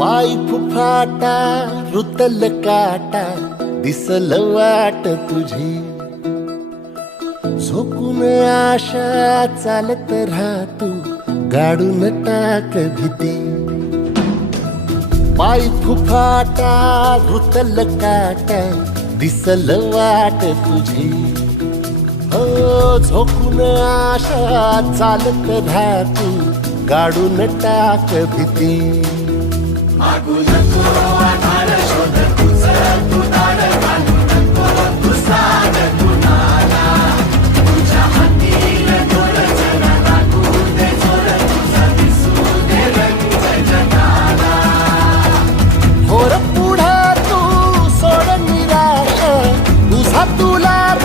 पाय फुफाटा रुतल काटा दिसल वाट तुझी झोकून आशा चालत राहतू गाडून टाक भीती पाय फुफाटा रुतल काटा दिसल वाट तुझी हो झोकून आशा चालत राहतू गाडून टाक भीती मागू नको